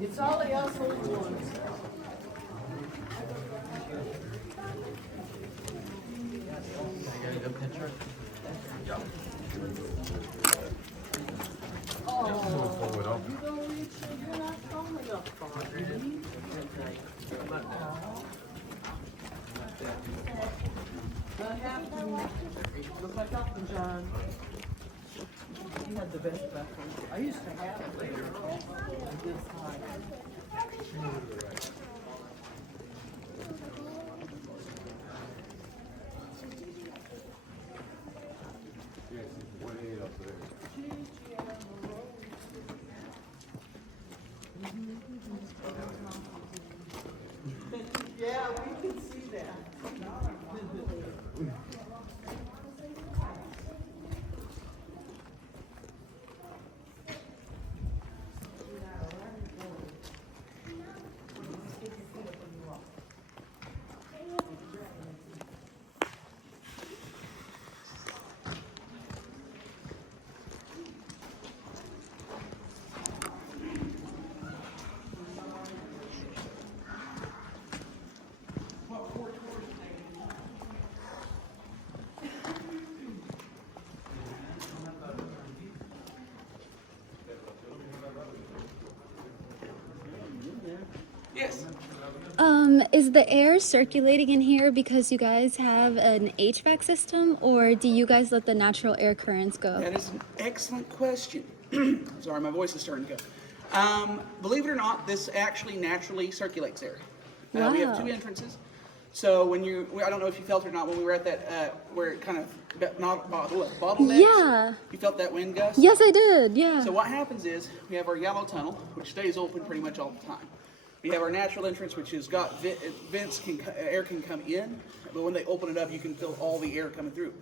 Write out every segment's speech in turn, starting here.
It's all the household ones. I got a good picture. Oh, you don't reach, you're not tall enough for me. Not happening. Look like Elton John. He had the best breakfast. I used to have it later. This high. Yeah, we can see that. Yes. Is the air circulating in here because you guys have an HVAC system, or do you guys let the natural air currents go? That is an excellent question. Sorry, my voice is starting to go. Believe it or not, this actually naturally circulates air. We have Wow. two entrances. So when I don't know if you felt it or not, when we were at that, where it kind of bottlenecks. Yeah. You felt that wind gust? Yes, I did. Yeah. So what happens is, we have our yellow tunnel, which stays open pretty much all the time. We have our natural entrance, which has got vents, air can come in, but when they open it up, you can feel all the air coming through.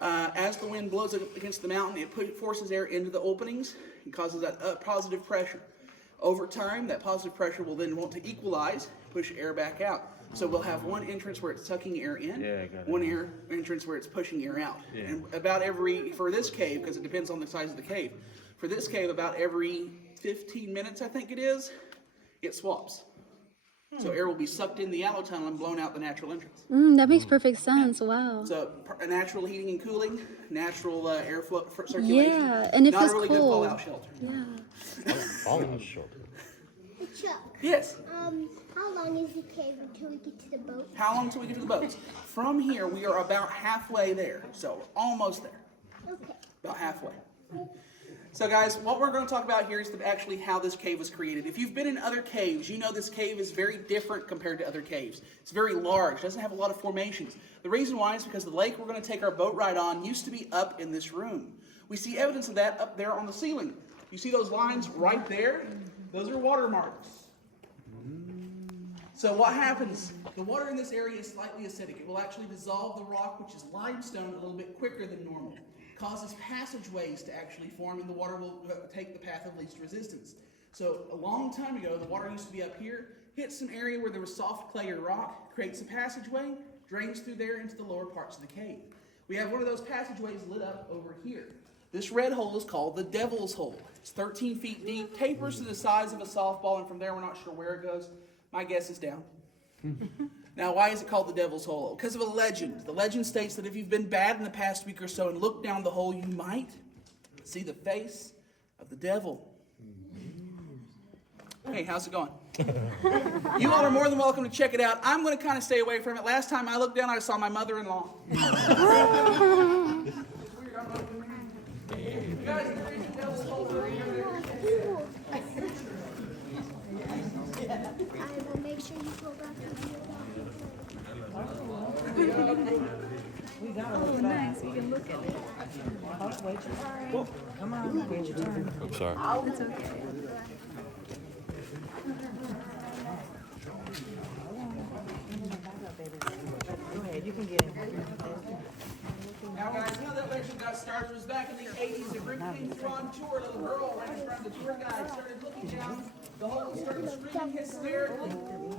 As the wind blows against the mountain, it forces air into the openings and causes that positive pressure. Over time, that positive pressure will then want to equalize, push air back out. So we'll have one entrance where it's sucking air in, one entrance where it's pushing air out. Yeah. And for this cave, because it depends on the size of the cave, for this cave, about every 15 minutes, I think it is, it swaps. So air will be sucked in the yellow tunnel and blown out the natural entrance. That makes perfect sense. Wow. So a natural heating and cooling, natural airflow circulation. Yeah, and if not it's a really cold. good fallout shelter. Yeah. Fallout shelter. Chuck, Yes. how long is the cave until we get to the boat? How long till we get to the boats? From here, we are about halfway there. So we're almost there. Okay. About halfway. So guys, what we're going to talk about here is actually how this cave was created. If you've been in other caves, you know this cave is very different compared to other caves. It's very large, doesn't have a lot of formations. The reason why is because the lake we're going to take our boat ride on used to be up in this room. We see evidence of that up there on the ceiling. You see those lines right there? Those are watermarks. So what happens? The water in this area is slightly acidic. It will actually dissolve the rock, which is limestone, a little bit quicker than normal. Causes passageways to actually form, and the water will take the path of least resistance. So a long time ago, the water used to be up here, hits an area where there was soft clay or rock, creates a passageway, drains through there into the lower parts of the cave. We have one of those passageways lit up over here. This red hole is called the Devil's Hole. It's 13 feet deep, tapers to the size of a softball, and from there we're not sure where it goes. My guess is down. Now, why is it called the Devil's Hole? Because of a legend. The legend states that if you've been bad in the past week or so and look down the hole, you might see the face of the devil. Hey, how's it going? You all are more than welcome to check it out. I'm going to kind of stay away from it. Last time I looked down, I saw my mother-in-law. You guys, there is a Devil's Hole over here. I will make sure you go back to the Oh, nice. We can look at it. Oh, wait your turn. Come on, wait your turn. I'm sorry. It's okay. Go ahead, you can get him. Now, guys, how that legend got started was back in the 80s. A group came through on tour. A little girl ran in front of the tour guide, started looking down. The hole started screaming hysterically.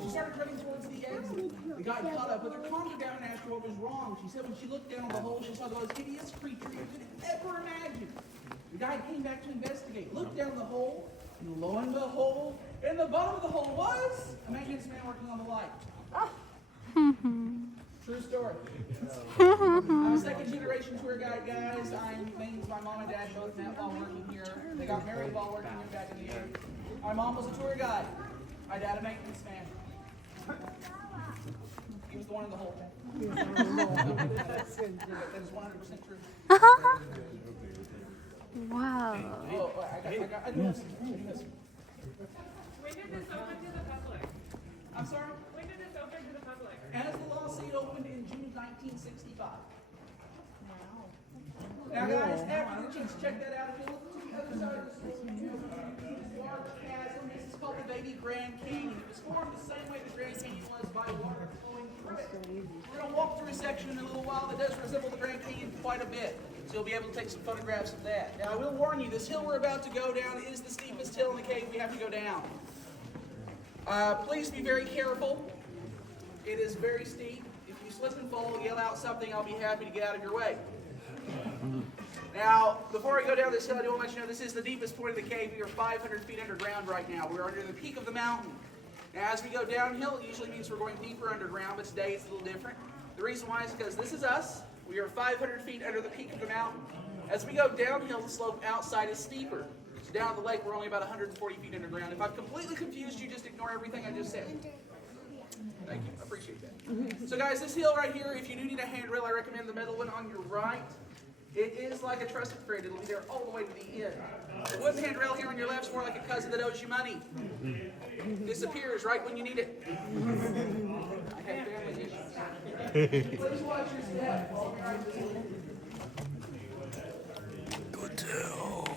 She started running towards the exit. The guy caught up with her, calmed her down, and asked her what was wrong. She said when she looked down the hole, she saw the most hideous creature you could ever imagine. The guy came back to investigate, looked down the hole, and lo and behold, In the bottom of the hole was a maintenance man working on the light. True story. I'm a second generation tour guide, guys. My mom and dad both met while working here. They got married while working here back in the day. My mom was a tour guide. My dad a maintenance man. He was the one in the hole. That is 100% true. Wow. Oh, I do this. When did this open to the public? I'm sorry? When did this open to the public? As the lawsuit opened in June of 1965. Now, guys, after the chance, check that out. If you look to the other side of the school, this large chasm. This is called the Baby Grand Canyon. It was formed the same way the Grand Canyon was, by water flowing through it. We're going to walk through a section in a little while that does resemble the Grand Canyon quite a bit. So you'll be able to take some photographs of that. Now, I will warn you, this hill we're about to go down is the steepest hill in the cave we have to go down. Please be very careful. It is very steep. If you slip and fall, yell out something, I'll be happy to get out of your way. Now, before I go down this hill, I do want to let you know this is the deepest point of the cave. We are 500 feet underground right now. We're under the peak of the mountain. Now, as we go downhill, it usually means we're going deeper underground, but today it's a little different. The reason why is because this is us. We are 500 feet under the peak of the mountain. As we go downhill, the slope outside is steeper. So down at the lake, we're only about 140 feet underground. If I've completely confused you, just ignore everything I just said. Thank you. I appreciate that. So, guys, this hill right here, if you do need a handrail, I recommend the metal one on your right. It is like a trusted friend. It'll be there all the way to the end. The wooden handrail here on your left is more like a cousin that owes you money. Disappears right when you need it. I have family issues. Please watch your step while we're on this. Good tell.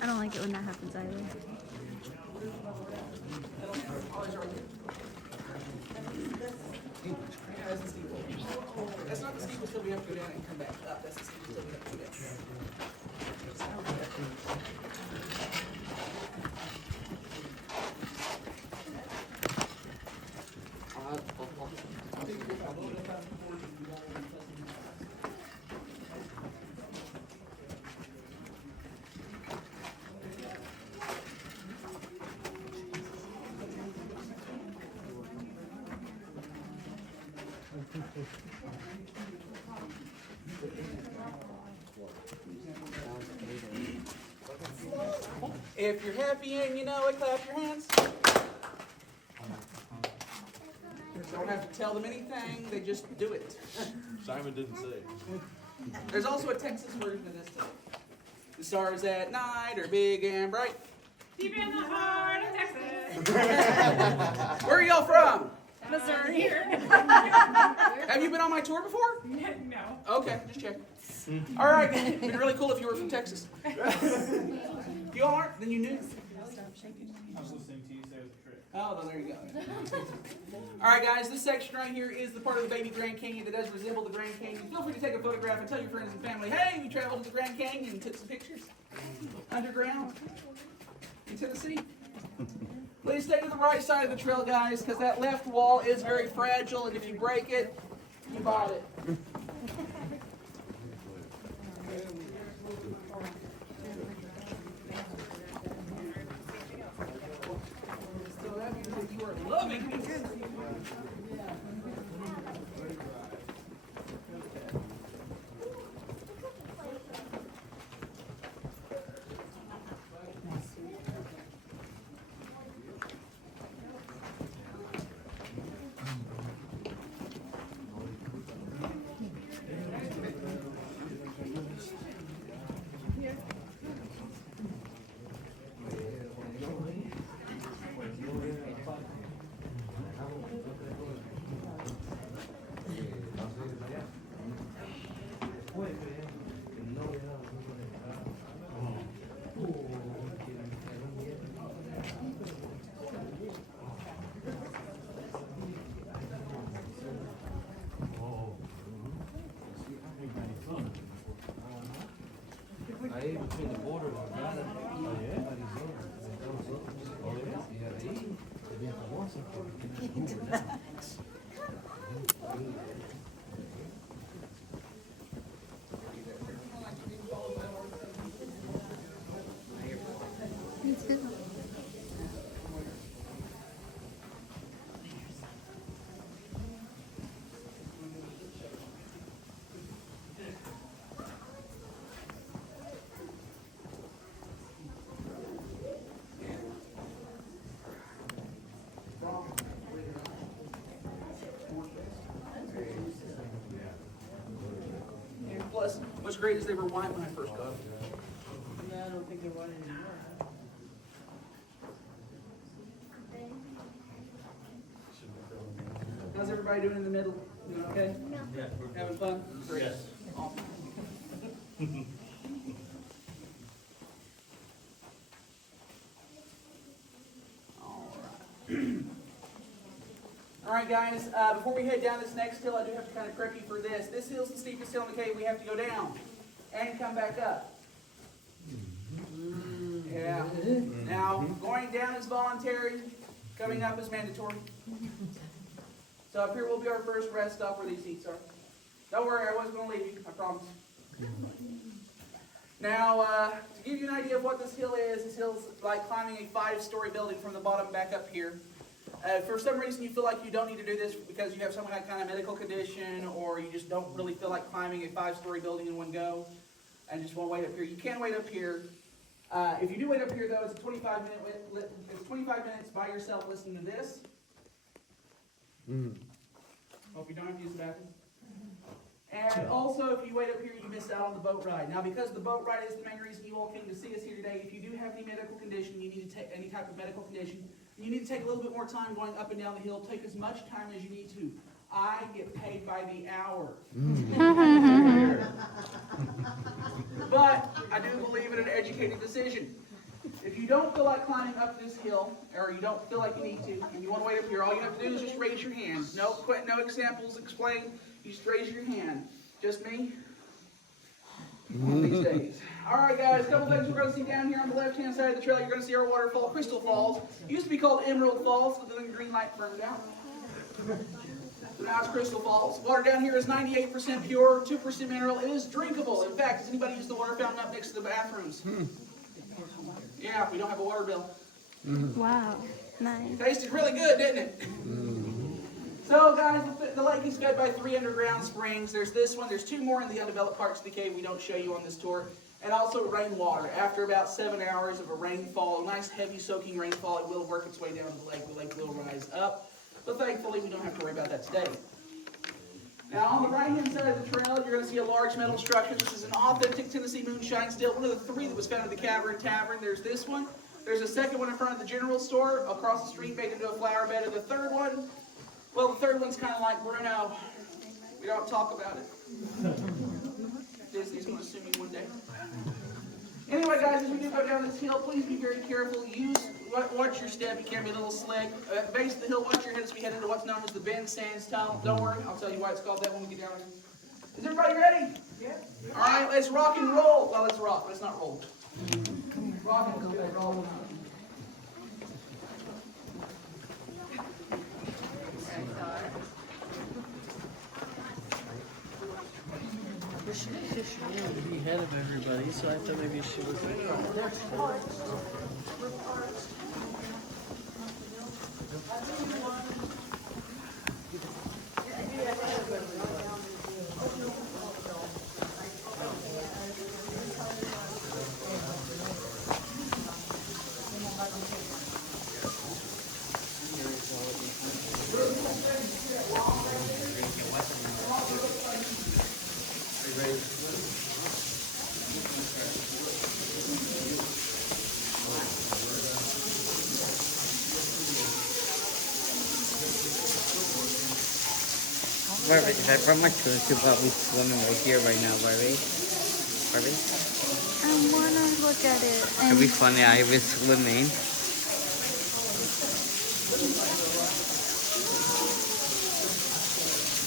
I don't like it when that happens either. That's not the steepest hill we have to go down and come back up. That's the steepest hill we have to go down. If you're happy and you know it, clap your hands. Don't have to tell them anything, they just do it. Simon didn't say. There's also a Texas version of this too. The stars at night are big and bright. Deep in the heart of Texas. Where are y'all from? Missouri. Have you been on my tour before? No. Okay, just check. All right, it'd be really cool if you were from Texas. If you aren't, then you knew. I was listening to you say it was a trick. Oh, well, there you go. All right, guys, this section right here is the part of the Baby Grand Canyon that does resemble the Grand Canyon. Feel free to take a photograph and tell your friends and family, hey, we traveled to the Grand Canyon and took some pictures underground in Tennessee. Please stay to the right side of the trail, guys, because that left wall is very fragile, and if you break it, you bought it. So that means that you are loving this. Me too. Plus, what's great is they were white when I first got them. No, I don't think they're white anymore. How's everybody doing in the middle? Doing okay? Yeah. Having fun? Great. Yes. Awesome. All right, guys, before we head down this next hill, I do have to kind of prep you for this. This hill's the steepest hill in the cave. We have to go down and come back up. Yeah. Now, going down is voluntary. Coming up is mandatory. So up here will be our first rest stop where these seats are. Don't worry, I wasn't going to leave you, I promise. Now, to give you an idea of what this hill is like climbing a 5-story building from the bottom back up here. If for some reason you feel like you don't need to do this because you have some kind of medical condition or you just don't really feel like climbing a 5-story building in one go and just want to wait up here, you can wait up here. If you do wait up here, though, it's 25 minutes by yourself listening to this. Hope you don't have to use the bathroom. And also, if you wait up here, you miss out on the boat ride. Now, because the boat ride is the main reason you all came to see us here today, if you do have any medical condition, you need to take any type of medical condition, you need to take a little bit more time going up and down the hill. Take as much time as you need to. I get paid by the hour. But I do believe in an educated decision. If you don't feel like climbing up this hill, or you don't feel like you need to, and you want to wait up here, all you have to do is just raise your hand. No examples explain. You just raise your hand. Just me? These days. All right, guys, a couple things we're going to see down here on the left-hand side of the trail. You're going to see our waterfall, Crystal Falls. It used to be called Emerald Falls, but then the green light burned out. So now it's Crystal Falls. Water down here is 98% pure, 2% mineral. It is drinkable. In fact, does anybody use the water fountain up next to the bathrooms? Yeah, we don't have a water bill. Wow, nice. Tasted really good, didn't it? So, guys, the lake is fed by 3 underground springs. There's this one. There's 2 more in the undeveloped parts of the cave we don't show you on this tour. And also rainwater. After about 7 hours of a rainfall, a nice heavy soaking rainfall, it will work its way down to the lake. The lake will rise up. But thankfully, we don't have to worry about that today. Now, on the right-hand side of the trail, you're going to see a large metal structure. This is an authentic Tennessee moonshine still, one of the 3 that was found in the Cavern Tavern. There's this one. There's a second one in front of the general store, across the street, made into a flower bed. And the third one, well, the third one's kind of like Bruno. We don't talk about it. Disney's going to sue me one day. Anyway, guys, as we do go down this hill, please be very careful. Watch your step. You can't be a little slick. At the base of the hill, watch your head as we head into what's known as the Bend Sandstone. Don't worry, I'll tell you why it's called that when we get down there. Is everybody ready? Yeah. All right, let's rock and roll. Well, let's rock. Let's not roll. Rock and roll. She wanted to be ahead of everybody, so I thought maybe she was Barbie, if I brought my twins, you'll probably swimming right here right now, Barbie. Barbie? I wanna look at it. It'd be funny, I was swimming.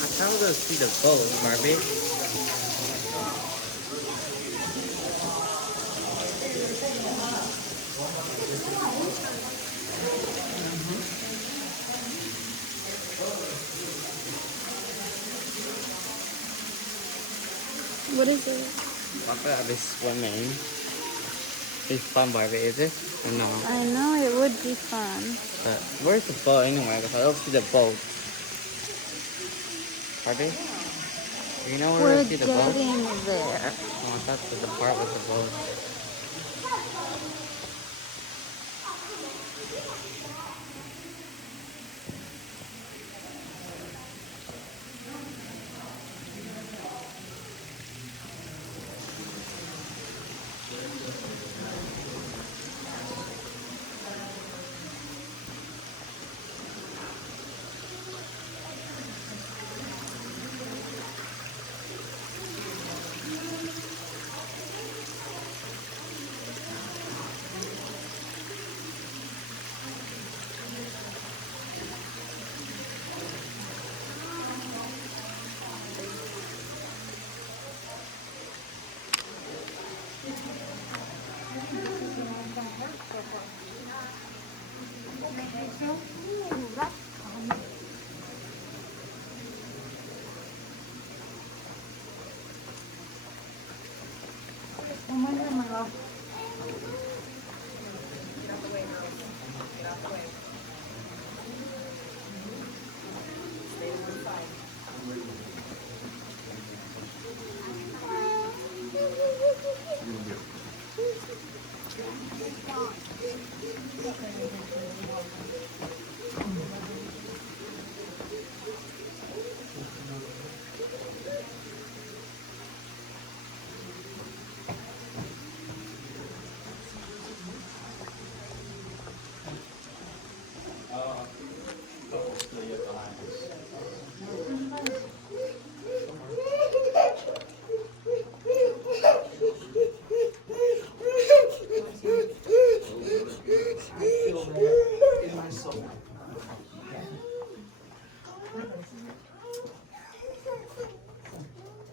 I can't really see the boat, Barbie. What is it? Papa, are they swimming? It's fun, Barbie, is it? Or no? I know it would be fun. But where's the boat anyway? Because I don't see the boat. Barbie? Do you know where We're I see the boat? getting there. Oh, I thought there was a part with the boat.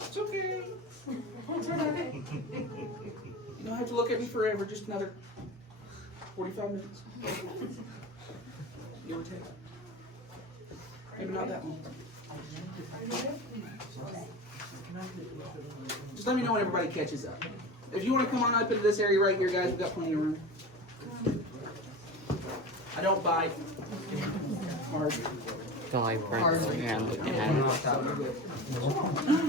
It's okay. You don't have to look at me forever, just another 45 minutes. Give or take. Maybe not that long. Just let me know when everybody catches up. If you want to come on up into this area right here, guys, we've got plenty of room. I don't bite. Hard. Don't like burnt. Yeah, I'm looking at it.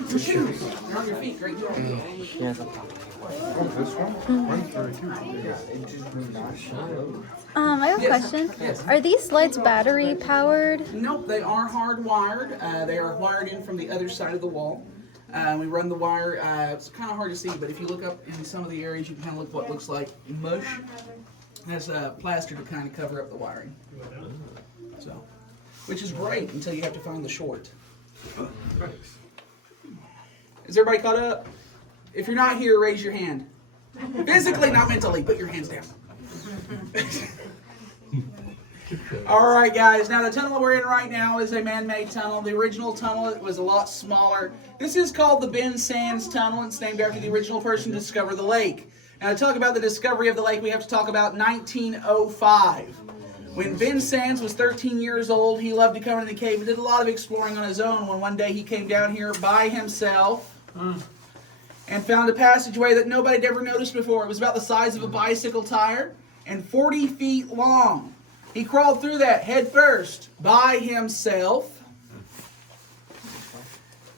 Your shoes. They're on your feet. Great job. Yes. I have a question. Yes. Are these lights battery powered? Nope, they are hardwired. They are wired in from the other side of the wall. We run the wire. It's kind of hard to see, but if you look up in some of the areas, you can kind of look what looks like mush. That's plaster to kind of cover up the wiring. So, which is great until you have to find the short. Is everybody caught up? If you're not here, raise your hand. Physically, not mentally. Put your hands down. All right, guys. Now, the tunnel we're in right now is a man-made tunnel. The original tunnel was a lot smaller. This is called the Ben Sands Tunnel. It's named after the original person to discover the lake. Now, to talk about the discovery of the lake, we have to talk about 1905. When Ben Sands was 13 years old, he loved to come into the cave and did a lot of exploring on his own. When one day he came down here by himself and found a passageway that nobody had ever noticed before. It was about the size of a bicycle tire and 40 feet long. He crawled through that head first by himself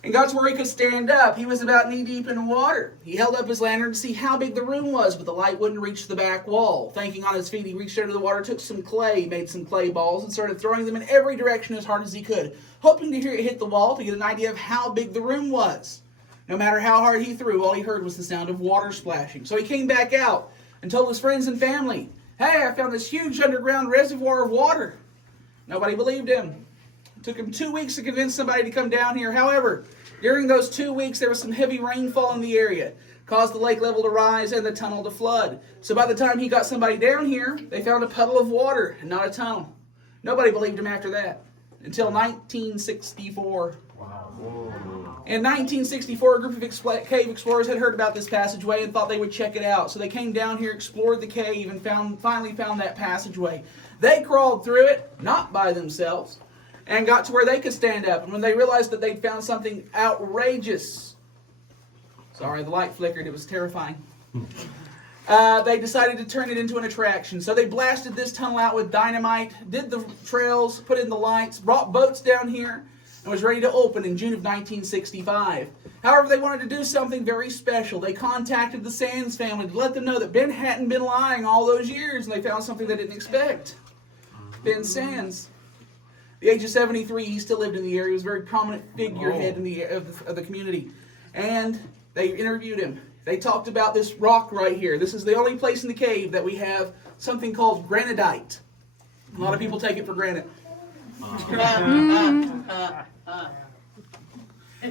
and got to where he could stand up. He was about knee-deep in water. He held up his lantern to see how big the room was, but the light wouldn't reach the back wall. Thinking on his feet, he reached under the water, took some clay, made some clay balls, and started throwing them in every direction as hard as he could, hoping to hear it hit the wall to get an idea of how big the room was. No matter how hard he threw, all he heard was the sound of water splashing. So he came back out and told his friends and family, "Hey, I found this huge underground reservoir of water." Nobody believed him. It took him 2 weeks to convince somebody to come down here. However, during those 2 weeks, there was some heavy rainfall in the area, caused the lake level to rise and the tunnel to flood. So by the time he got somebody down here, they found a puddle of water and not a tunnel. Nobody believed him after that, until 1964. In 1964, a group of cave explorers had heard about this passageway and thought they would check it out. So they came down here, explored the cave, and finally found that passageway. They crawled through it, not by themselves, and got to where they could stand up. And when they realized that they'd found something outrageous, Sorry, the light flickered. It was terrifying. They decided to turn it into an attraction. So they blasted this tunnel out with dynamite, did the trails, put in the lights, brought boats down here, and was ready to open in June of 1965. However, they wanted to do something very special. They contacted the Sands family to let them know that Ben hadn't been lying all those years, and they found something they didn't expect. Ben Sands. At the age of 73, he still lived in the area. He was a very prominent figurehead in of the community. And they interviewed him. They talked about this rock right here. This is the only place in the cave that we have something called granodite. A lot of people take it for granted.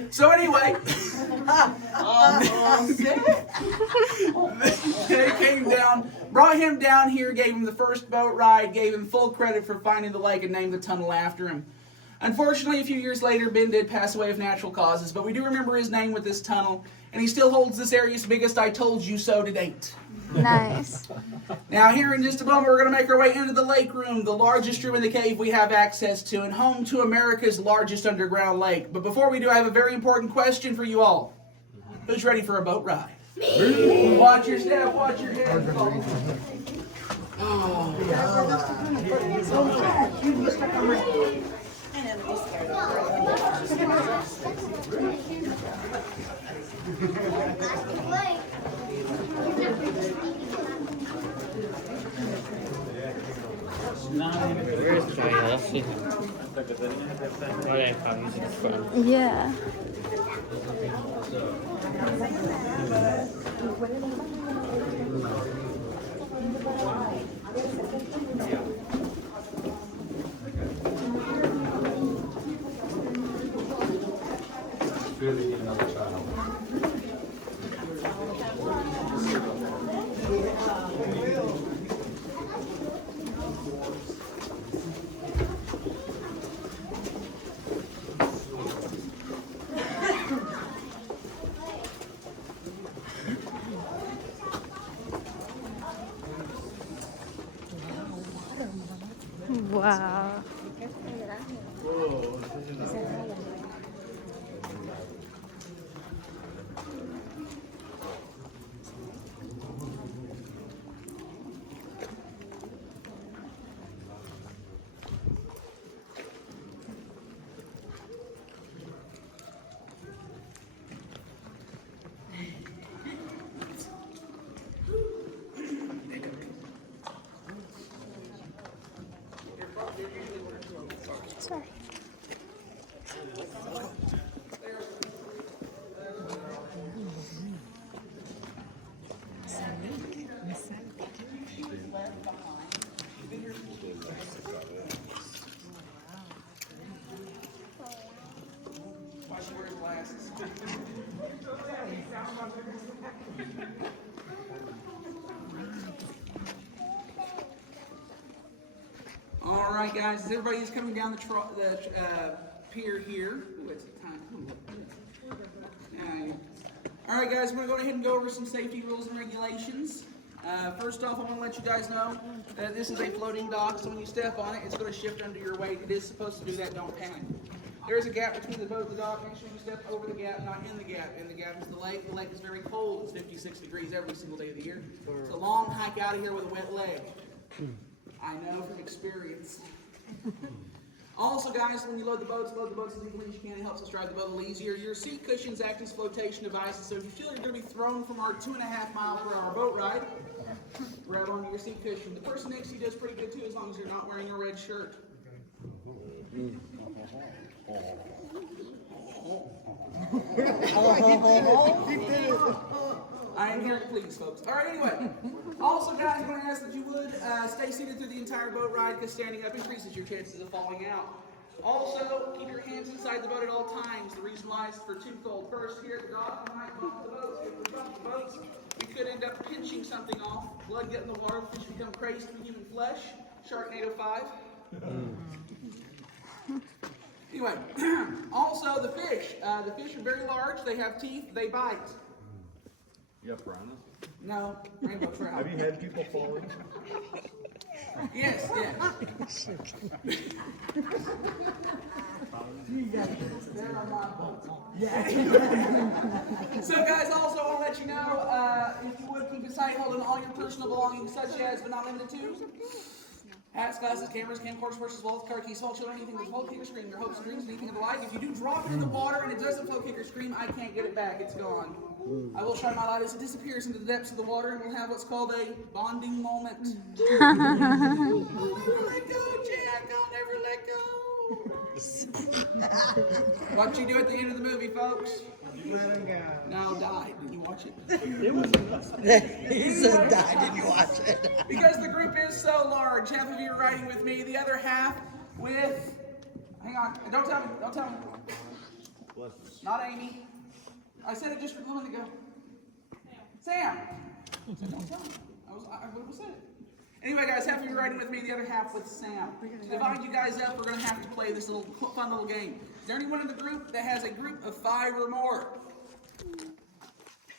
So anyway, they came down, brought him down here, gave him the first boat ride, gave him full credit for finding the lake, and named the tunnel after him. Unfortunately, a few years later, Ben did pass away of natural causes, but we do remember his name with this tunnel, and he still holds this area's biggest I told you so to date. Nice. Now here in just a moment, we're going to make our way into the lake room, the largest room in the cave we have access to, and home to America's largest underground lake. But before we do, I have a very important question for you all. Who's ready for a boat ride? Me. Watch your step, watch your head. Where is Jaya? Let's see him. Oh yeah, Cummins is fun. Yeah. Good to get another child. Wow. Sorry. Watch you wear glasses. All right, guys. As everybody's coming down the pier here. Ooh, it's time. All right, guys. We're gonna go ahead and go over some safety rules and regulations. First off, I want to let you guys know that this is a floating dock, so when you step on it, it's going to shift under your weight. It is supposed to do that. Don't panic. There is a gap between the boat and the dock. Make sure you step over the gap, not in the gap. In the gap is the lake. The lake is very cold. It's 56 degrees every single day of the year. It's a long hike out of here with a wet leg. I know from experience. Also, guys, when you load the boats as easily as you can. It helps us drive the boat a little easier. Your seat cushions act as flotation devices, so if you feel you're going to be thrown from our 2.5 mile per hour boat ride, grab onto your seat cushion. The person next to you does pretty good too, as long as you're not wearing a red shirt. I am here to please, folks. All right, anyway. Also, guys, I'm going to ask that you would stay seated through the entire boat ride, because standing up increases your chances of falling out. Also, keep your hands inside the boat at all times. The reason why is for twofold. First, here at the dock, we might bump the boats. If we bump the boats, we could end up pinching something off. Blood get in the water, fish become crazed from human flesh. Sharknado 5. Anyway, also the fish. The fish are very large. They have teeth. They bite. You have piranhas? No, rainbow trout. Have you had people fall in? Yes, yes. So guys, also I want to let you know, if you would keep it tight, holding all your personal belongings such as, but not limited to, hats, glasses, cameras, camcorders, purses, wallets, car keys, small children, anything with float, kick, or scream, your hopes and dreams, anything of the like. If you do drop it in the water and it doesn't float, kick, or scream, I can't get it back. It's gone. I will shine my light as it disappears into the depths of the water, and we'll have what's called a bonding moment. I'll never let go, Jack. I'll never let go. What you do at the end of the movie, folks? Let him go. Now died. Did you watch it? He said die, did you watch it? Because the group is so large, half of you are riding with me, the other half with, hang on, don't tell me, don't tell me. Not Amy. I said it just a moment ago. Sam. I said, don't tell me. I would have said it. Anyway, guys, half of you are riding with me, the other half with Sam. To divide you guys up, we're going to have to play this little fun little game. Is there anyone in the group that has a group of 5 or more?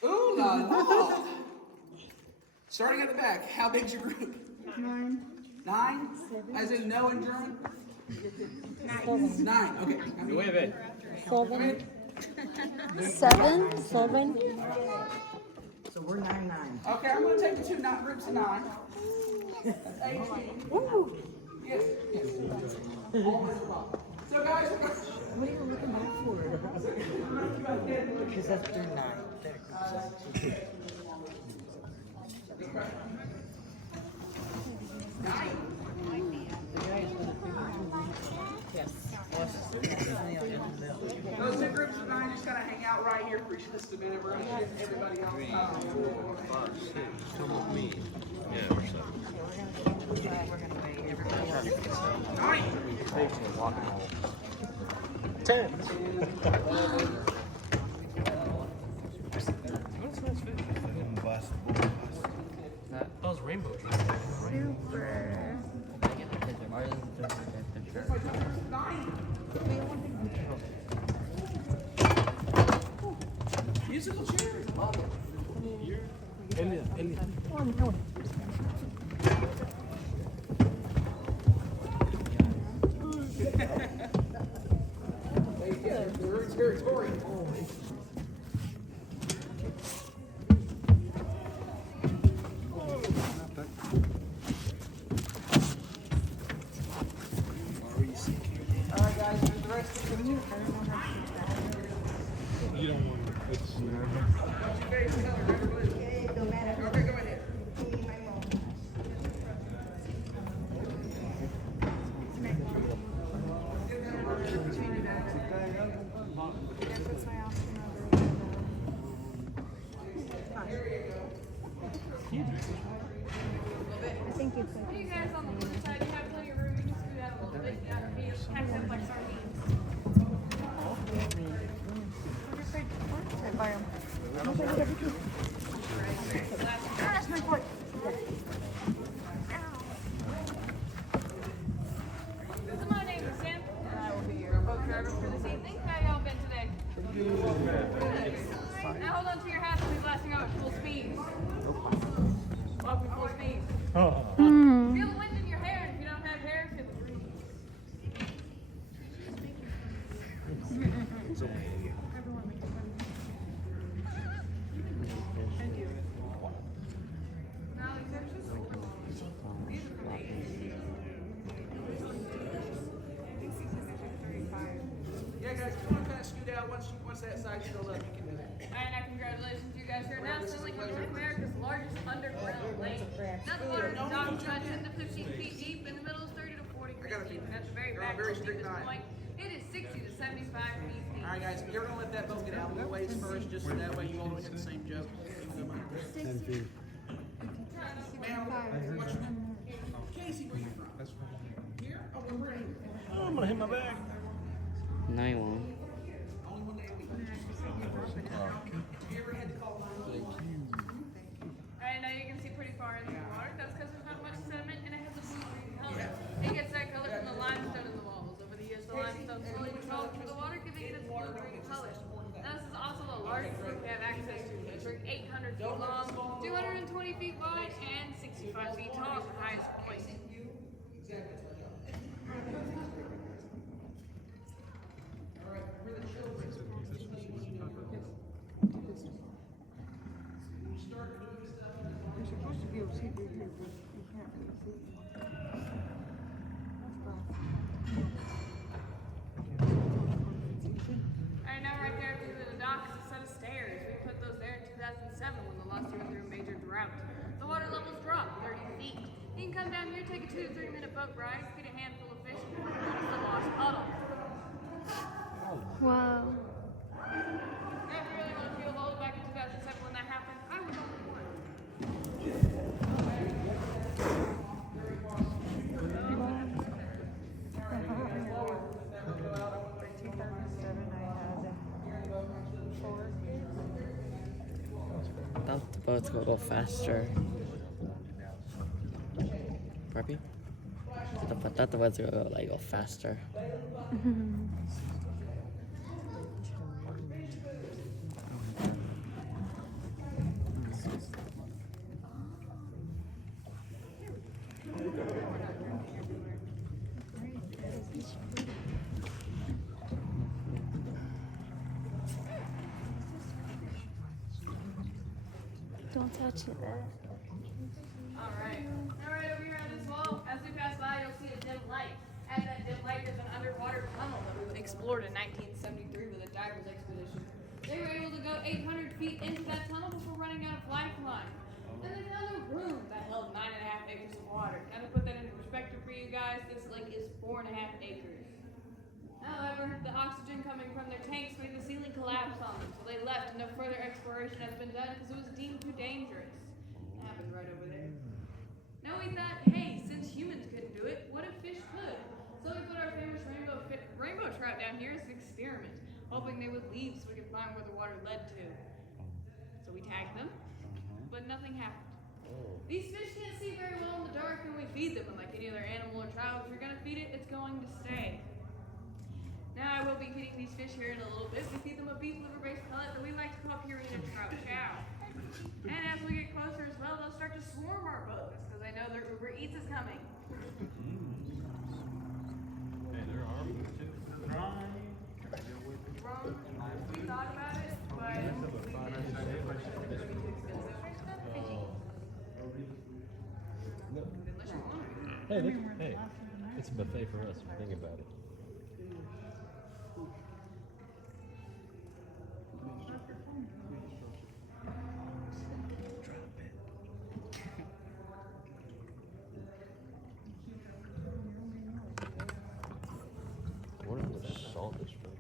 Ooh la la. Starting at the back, how big's your group? 9. 9? As in no in German? 9. Okay. Nueve. 7. 7. So we're 9-9. Okay, I'm going to take the 2 groups of 9. That's 18. Yes. So guys, What are you looking back for? Because that's 3-9. those 2 groups of 9 just kind of hang out right here for just a minute. We're going to shift everybody else out. Come with me. Yeah, we're 7. Those rainbow trees. Musical chairs. Love it. Territory. Alright guys, the rest of the You don't want to. It's What's your favorite color? Red or blue? Okay, go ahead. You guys on the blue side, you have plenty of room. You can scoot out a little bit. You have to be packed up like sardines. This is my name, Sam, and I will be your boat driver for this evening. How y'all been today? Good. Now hold on to your hats. We'll be blasting out at full speed. Walking full speed. Feel the wind in your hair. If you don't have hair, feel the breeze. Now, Yeah, guys, if you want to kind of scoot out once that side fills up, you can do that. and congratulations, you guys are now sailing on North America's largest underground lake. Now the water is dock about 10 to 15 feet deep, in the middle is 30 to 40 feet deep, and at the very You're on back, very to strict this line. point, it is 60 to 75 feet deep. Alright guys, you're going to let that boat get out of the ways first, just so that way you all don't hit the same joke. 10 feet. Ma'am, what's your name? Casey, where you from? Here? Oh, where are you? I'm gonna hit my back. 9-1. Only one day a week. Have you ever had to call 911? Alright, now you can see pretty far into the water. That's because there's not much sediment and it has a blue green color. It gets that color from the limestone in the walls. Over the years, the limestone slowly developed through the water, giving it its blue green color. Now, this is also the largest group we have access to. Measuring 800 feet long, 220 feet wide, and 65 feet tall at the highest point. You can come down here, take a 2 to 3 minute boat ride, feed a handful of fish, and notice the lost puddle. Wow. Now, if you really want to feel old, back in 2007 when that happened, I was only 1. For 2007, I had 4 kids. I thought the boats would go faster. Puppy? I thought the boats would go faster. Don't touch it. Alright, over here on this wall, as we pass by, you'll see a dim light. And that dim light is an underwater tunnel that we explored in 1973 with a diver's expedition. They were able to go 800 feet into that tunnel before running out of lifeline. And they found a room that held 9.5 acres of water. Now to put that into perspective for you guys, this lake is 4.5 acres. However, the oxygen coming from their tanks made the ceiling collapse on them, so they left and no further exploration has been done because it was deemed too dangerous. It happened right over there. Now we thought, hey, since humans couldn't do it, what if fish could? So we put our famous rainbow trout down here as an experiment, hoping they would leave so we could find where the water led to. So we tagged them, but nothing happened. These fish can't see very well in the dark when we feed them, and like any other animal or trout, if you're going to feed it, it's going to stay. Now I will be feeding these fish here in a little bit. We feed them a beef liver-based pellet that we like to call Purina trout chow. And as we get closer as well, they'll start to swarm our boats because they know their Uber Eats is coming. Hey, there are too. We thought about it, but Hey, it's a buffet for us. Think about it. I wonder if there's salt is from.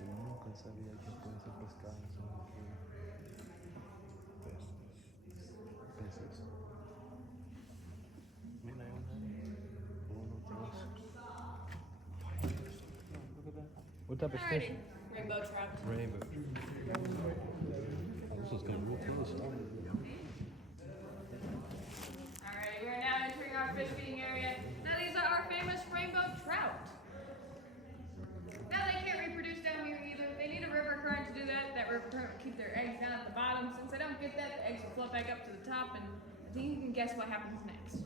Nunca sabía que con ese pescado son peces. Mira, hay uno, dos. Look at that. What type of fish? alrighty, rainbow trout. Rainbow. This is gonna be delicious. Alright, we are now entering our fish feeding area. Now these are our famous rainbow trout. Now they can't reproduce down here either. They need a river current to do that. That river current will keep their eggs down at the bottom. Since they don't get that, the eggs will float back up to the top, and I think you can guess what happens next.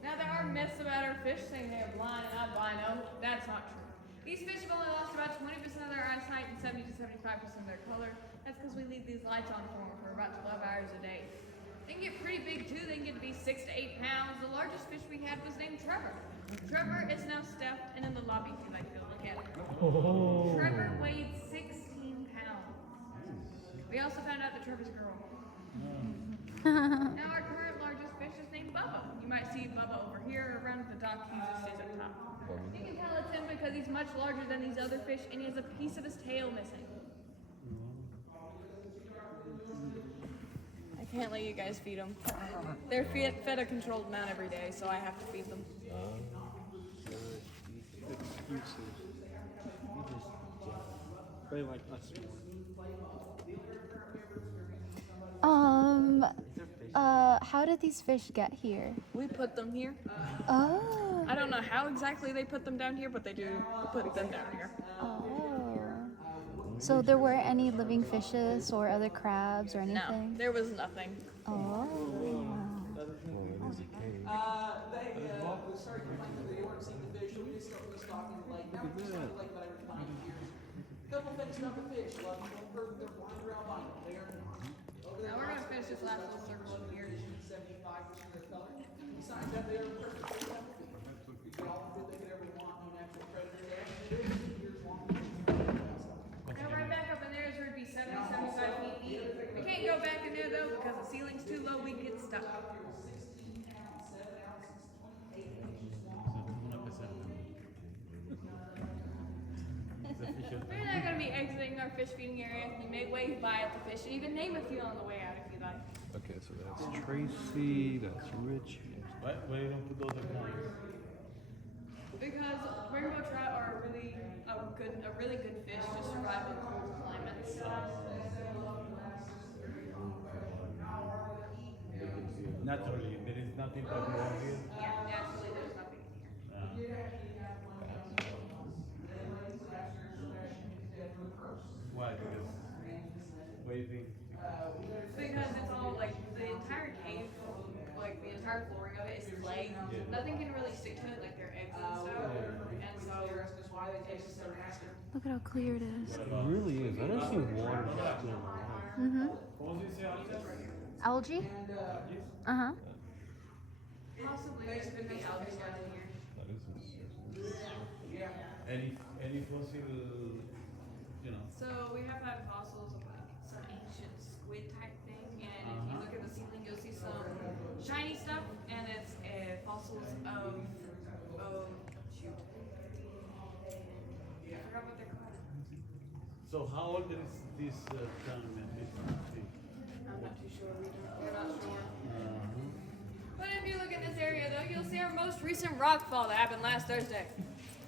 Now there are myths about our fish saying they are blind and albino. That's not true. These fish have only lost about 20% of their eyesight and 70 to 75% of their color. That's because we leave these lights on for them for about 12 hours a day. They can get pretty big too. They can get to be 6 to 8 pounds. The largest fish we had was named Trevor. Trevor is now stuffed and in the lobby if you'd like to go look at it. Trevor weighed 16 pounds. We also found out that Trevor's a girl. Now our current largest fish is named Bubba. You might see Bubba over here or around the dock. He usually stays up top. You can tell it's him because he's much larger than these other fish and he has a piece of his tail missing. I can't let you guys feed them. They're fed a controlled amount every day, so I have to feed them. They like us. How did these fish get here? We put them here. Oh. I don't know how exactly they put them down here, but they do put them down here. Oh. So there weren't any living fishes or other crabs or No, anything? there was nothing. Oh. We started complaining that they weren't seeing the fish, so we just started stocking the lake. Now we're stocking the lake about every 5 years. A couple things about the fish. A lot of people have heard that they're blind or albino. They are not. Now we're gonna finish this last little circle over here. 75% of their color. Besides that, they are perfectly healthy. You get all the food they could ever want, no natural predators. They actually live 2 years because the ceiling's too low, we get stuck. We're not going to be exiting our fish feeding area. You may wave by at the fish and even name a few on the way out if you like. Okay, so that's Tracy, that's Rich. Why you don't put those accounts? Because rainbow trout are a really good fish to survive in cold climates. Naturally, there is nothing to grow here. Yeah, naturally there's nothing in here. Why? Because what do you think? Because it's all like the entire cave, like the entire flooring of it is clay. Nothing can really stick to it, like their eggs and stuff. And so it's just Look at how clear it is. It really is. I don't see water still around. Algae? Uh-huh. possibly there's could be algae down in here. That is insane. Any fossil, you know. So we have had fossils of like some ancient squid type thing, and if you look at the ceiling, you'll see some shiny stuff, and it's fossils of shoot. I forgot what they're called. So how old is this town and this thing? I'm not too sure. We're not sure. But if you look at this area, though, you'll see our most recent rock fall that happened last Thursday.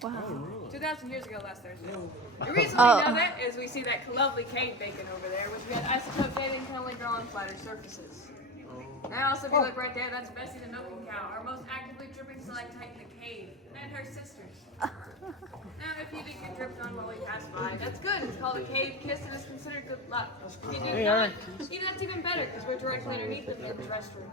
Wow. 2,000 years ago last Thursday. The reason we know that is we see that lovely cave bacon over there, which we had isotope dating can only grow on flatter surfaces. And also, if you look right there, that's Bessie the milking cow, our most actively dripping stalactite in the cave, and her sisters. Now, if you did get dripped on while we passed by, that's good. It's called a cave kiss and is considered good luck. If you do not, that's even better because we're directly underneath the men's restroom.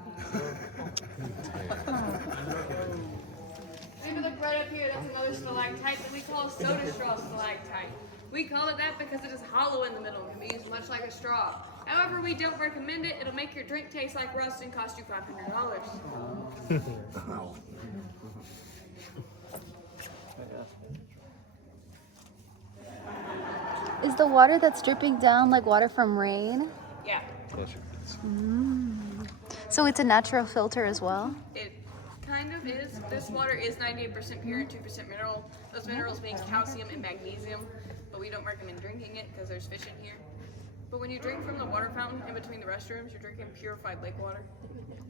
If you look right up here, that's another stalactite that we call soda straw stalactite. We call it that because it is hollow in the middle and can be used much like a straw. However, we don't recommend it. It'll make your drink taste like rust and cost you $500. Is the water that's dripping down like water from rain? Yeah. So it's a natural filter as well? It kind of is. This water is 98% pure and 2% mineral. Those minerals being calcium and magnesium, but we don't recommend drinking it because there's fish in here. But when you drink from the water fountain in between the restrooms, you're drinking purified lake water.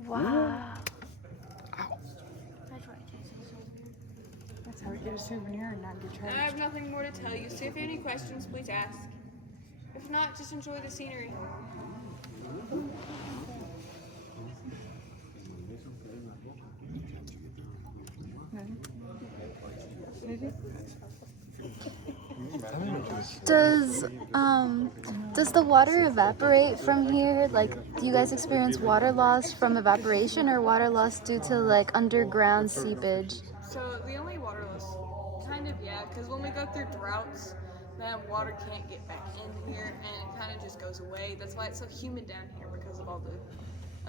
Wow. That's how we get a souvenir and not get I charged. have nothing more to tell you, so if you have any questions, please ask. If not, just enjoy the scenery. Does the water evaporate from here? Like, do you guys experience water loss from evaporation or water loss due to like underground seepage? So the only water loss, kind of yeah, because when we go through droughts, then water can't get back in here and it kind of just goes away. That's why it's so humid down here because of all the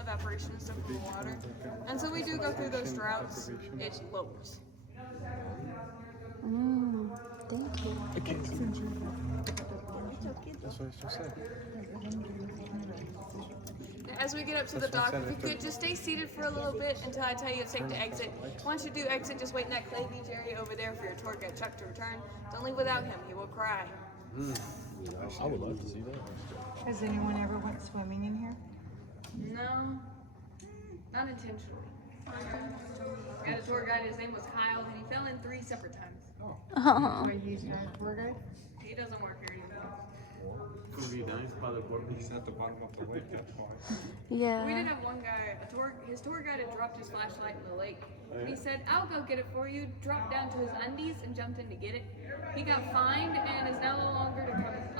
evaporation and stuff from the water. And so we do go through those droughts, it lowers. Thank you. That's what I was just saying. As we get up to the dock, if you could just stay seated for a little bit until I tell you it's safe to exit. Once you do exit, just wait in that clay beach area over there for your tour guide Chuck to return. Don't leave without him, he will cry. I would love to see that. Has anyone ever went swimming in here? No, not intentionally. I had a tour guide, his name was Kyle, and he fell in 3 separate times. Are you using a tour guide? He doesn't work here anymore. He's at the bottom of the lake, that's why. Yeah. We did have one guy, his tour guide had dropped his flashlight in the lake. And he said, I'll go get it for you, dropped down to his undies and jumped in to get it. He got fined and is now no longer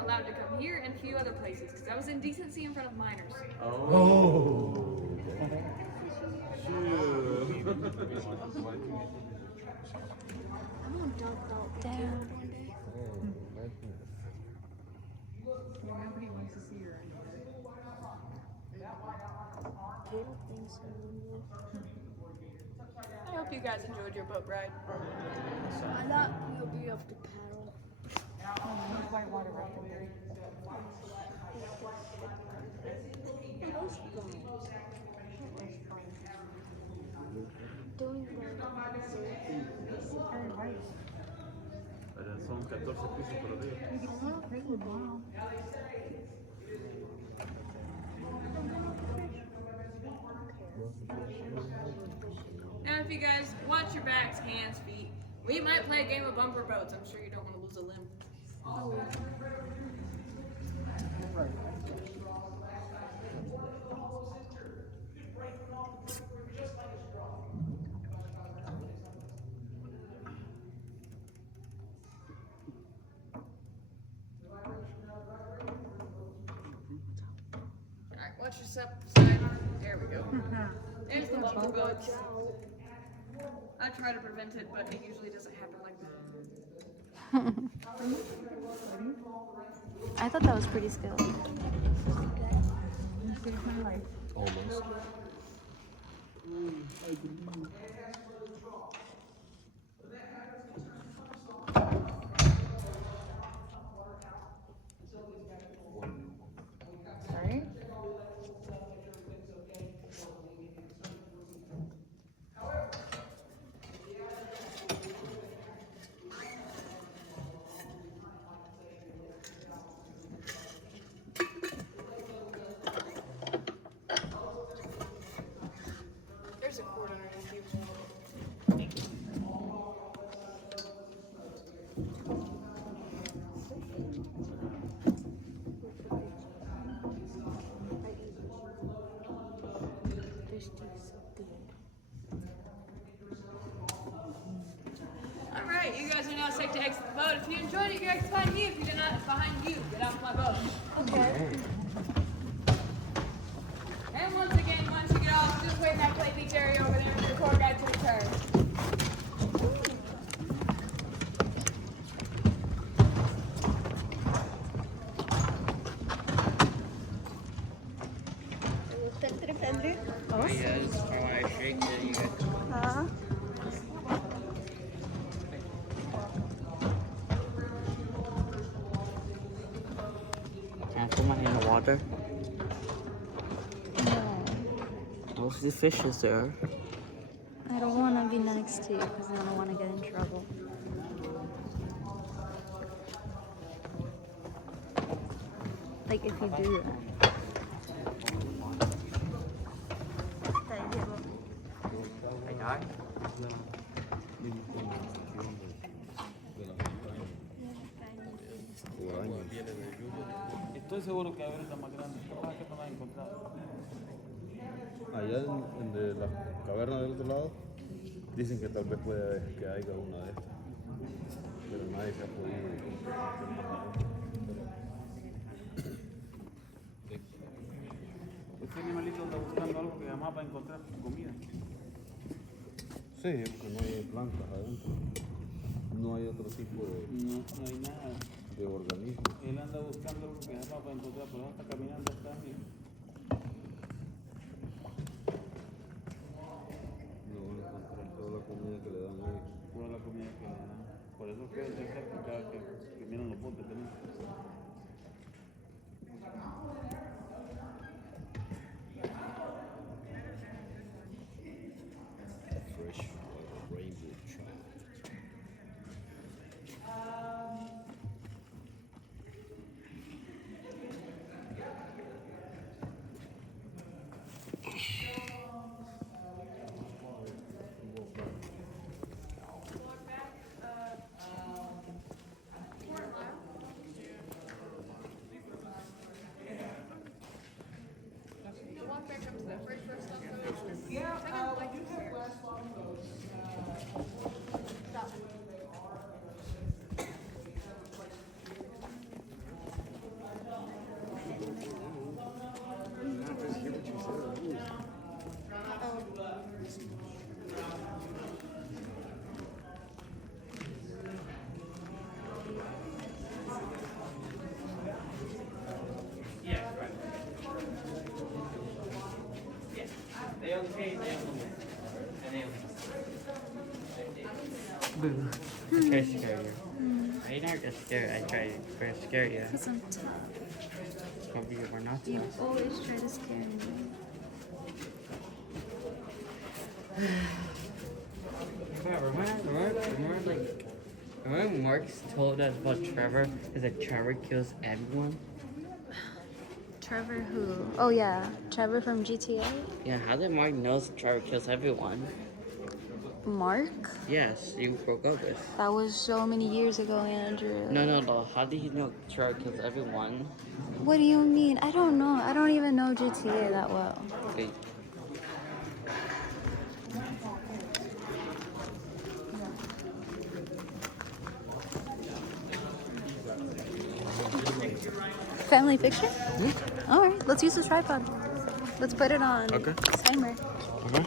allowed to come here and a few other places because that was indecency in front of minors. Damn. Nobody wants to see your I hope you guys enjoyed your boat ride. I thought you'll be off the paddle. There's white water right there. Those guys. Pero son 14 pisos por arriba. Now, if you guys watch your backs, hands, feet, we might play a game of bumper boats. I'm sure you don't want to lose a limb. Alright, watch your side. There we go. There's the bumper boats. I try to prevent it, but it usually doesn't happen like that. I thought that was pretty skilled. Almost. Sorry? There's a cord underneath you. Alright, you guys are now safe to exit the boat. If you enjoyed it, you exit behind you. If you did not, it's behind you. Get off my boat. Okay. And once again, once you get off, just wait in that play beach area over there for the tour guide to return. Oh, yes. I want to shake it. You guys. Can I put my hand in the water? No, Most of the fish is there. I don't want to be next to you because I don't want to get in trouble. Like if you do that. Estoy seguro que ahora está más grande. Capaz que no la he encontrado. Allá en de la caverna del otro lado, dicen que tal vez puede que haya una de estas. Pero nadie se ha podido. Este animalito anda buscando algo que además va a encontrar comida. Sí, porque no hay plantas adentro. No hay otro tipo No, no hay nada. de organismo. Él anda buscando algo que además va a encontrar, pero no está caminando hasta mí. No van a encontrar toda la comida que le dan ahí. Toda la comida que le dan. Por eso es que es cerca cada que miran los botes también. Fresh rainbow trout. Walk back up to that bridge for a second. Yeah, we do have glass longboats. Boo. I try to scare you. I never get scared. I try to scare you. Because I'm tough. But you were not You tough. always try to scare me. Remember like Remember Mark's told us about Trevor, is that Trevor kills everyone? Trevor who? Oh yeah, Trevor from GTA. Yeah, how did Mark know Trevor kills everyone? Mark? Yes, you broke up with. That was so many years ago, Andrew. No. How did he know Trevor kills everyone? What do you mean? I don't know. I don't even know GTA that well. Okay. Family picture? All right, let's use this tripod. Let's put it on timer. Okay.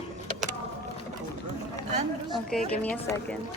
Okay, give me a second.